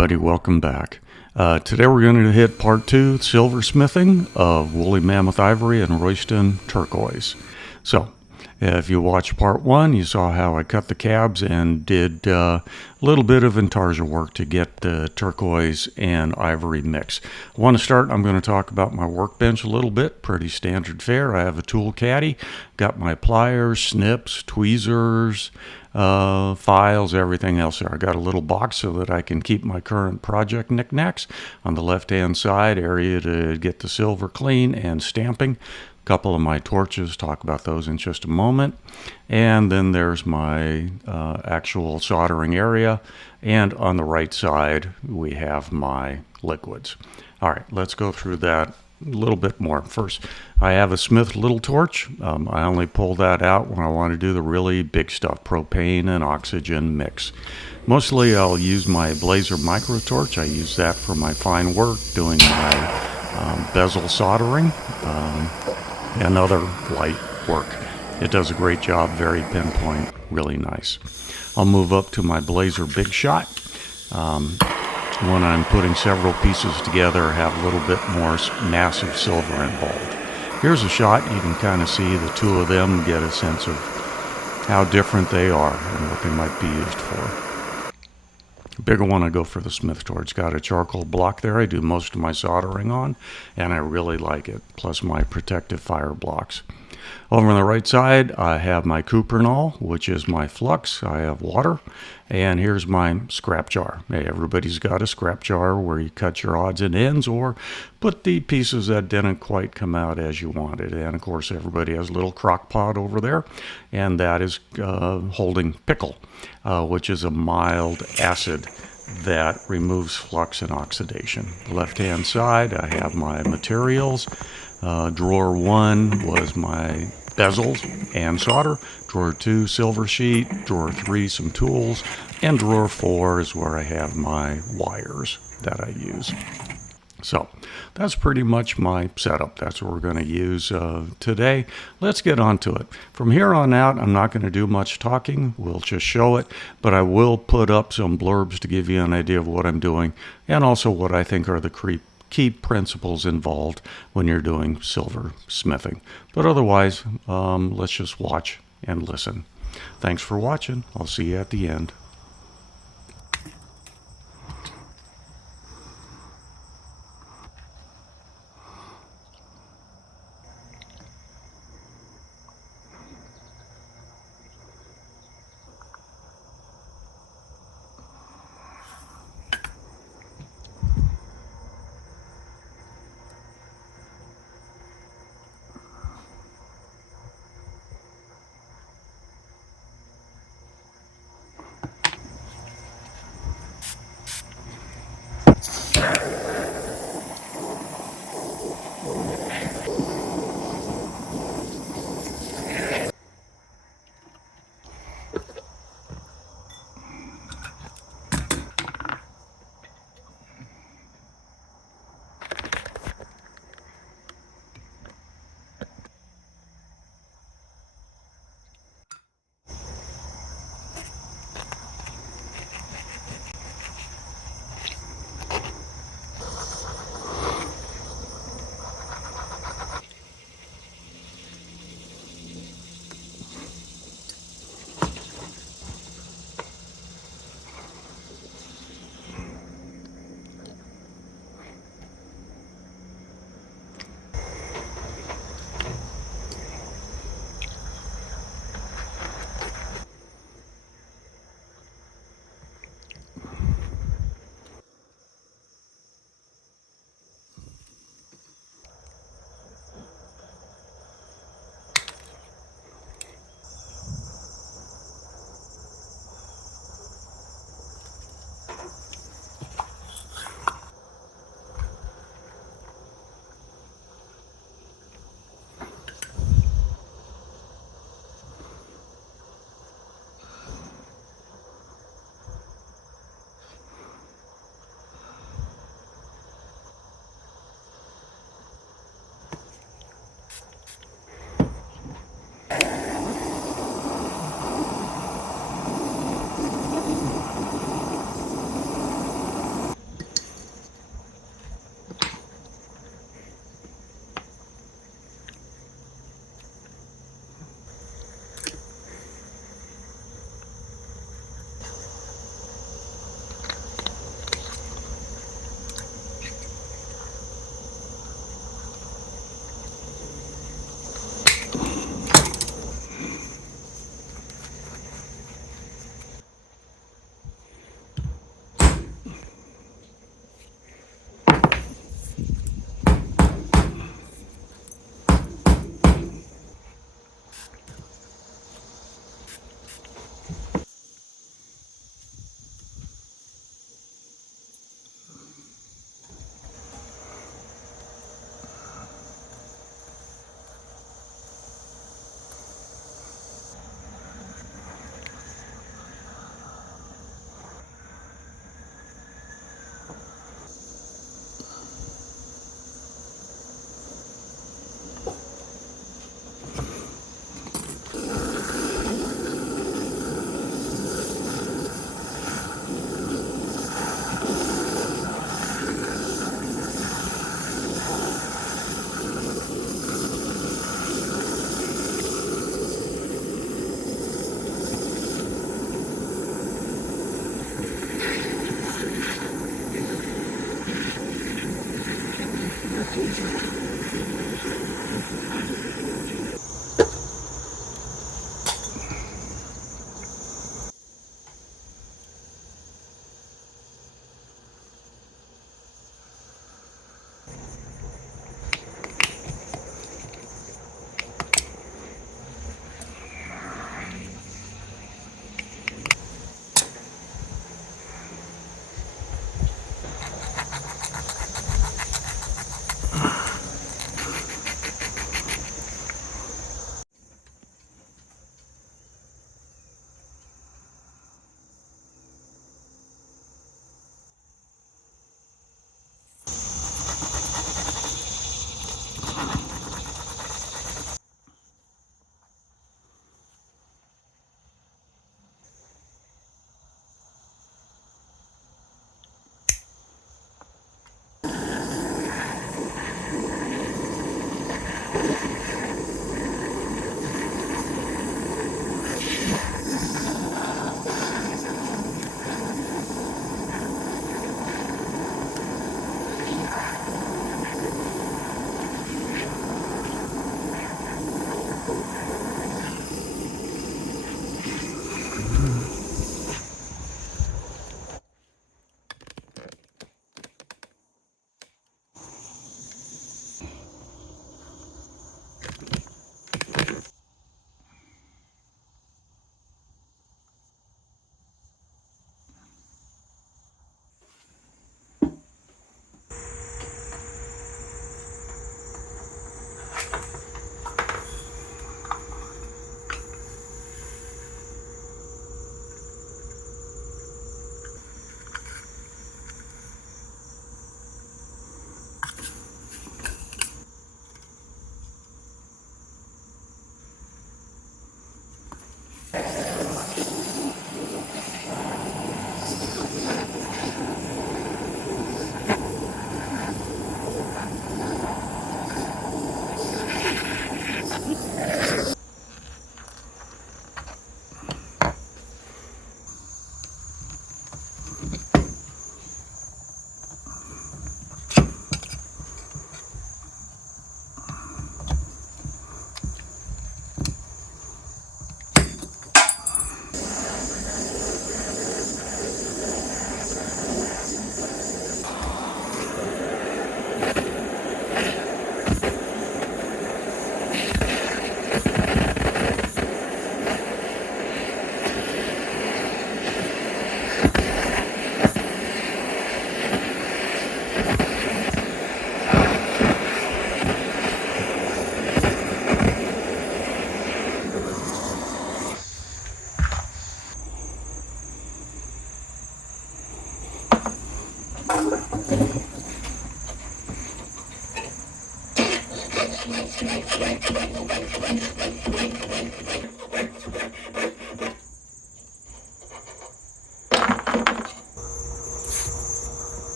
everybody, welcome back. Today we're going to hit part 2, silversmithing of Woolly Mammoth Ivory and Royston Turquoise. So, if you watched part 1, you saw how I cut the cabs and did a little bit of intarsia work to get the turquoise and ivory mix. I want to start, I'm going to talk about my workbench a little bit, pretty standard fare. I have a tool caddy, got my pliers, snips, tweezers, files, everything else there. I got a little box so that I can keep my current project knickknacks. On the left hand side, area to get the silver clean and stamping. A couple of my torches, talk about those in just a moment. And then there's my actual soldering area. And on the right side, we have my liquids. All right, let's go through that a little bit more. First, I have a Smith little torch. I only pull that out when I want to do the really big stuff, propane and oxygen mix. Mostly I'll use my Blazer micro torch. I use that for my fine work, doing my bezel soldering and other light work. It does a great job, very pinpoint, really nice. I'll move up to my Blazer Big Shot. When I'm putting several pieces together, have a little bit more massive silver involved. Here's a shot. You can kind of see the two of them, get a sense of how different they are and what they might be used for. Bigger one, I go for the Smith torch. Got a charcoal block there I do most of my soldering on, and I really like it, plus my protective fire blocks. Over on the right side, I have my cuprinol, which is my flux. I have water, and here's my scrap jar. Hey, everybody's got a scrap jar where you cut your odds and ends or put the pieces that didn't quite come out as you wanted. And of course, everybody has a little crock pot over there, and that is holding pickle, which is a mild acid that removes flux and oxidation. Left-hand side, I have my materials. Drawer 1 was my bezels and solder. Drawer 2, silver sheet. Drawer 3, some tools. And drawer 4 is where I have my wires that I use. So that's pretty much my setup. That's what we're going to use today. Let's get on to it. From here on out, I'm not going to do much talking. We'll just show it, but I will put up some blurbs to give you an idea of what I'm doing and also what I think are the key principles involved when you're doing silver smithing. But otherwise, let's just watch and listen. Thanks for watching. I'll see you at the end.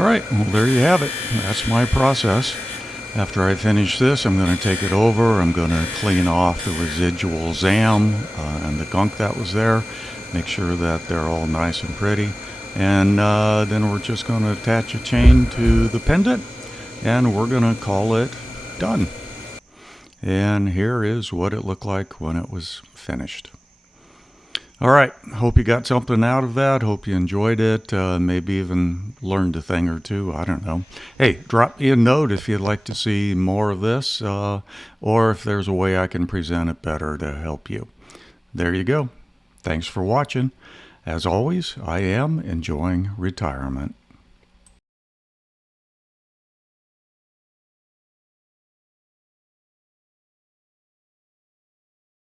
All right, well, there you have it. That's my process. After I finish this, I'm going to take it over. I'm going to clean off the residual zam and the gunk that was there. Make sure that they're all nice and pretty. And then we're just going to attach a chain to the pendant, and we're going to call it done. And here is what it looked like when it was finished. All right, hope you got something out of that. Hope you enjoyed it. Maybe even learned a thing or two. I don't know. Hey, drop me a note if you'd like to see more of this, or if there's a way I can present it better to help you. There you go. Thanks for watching. As always, I am enjoying retirement.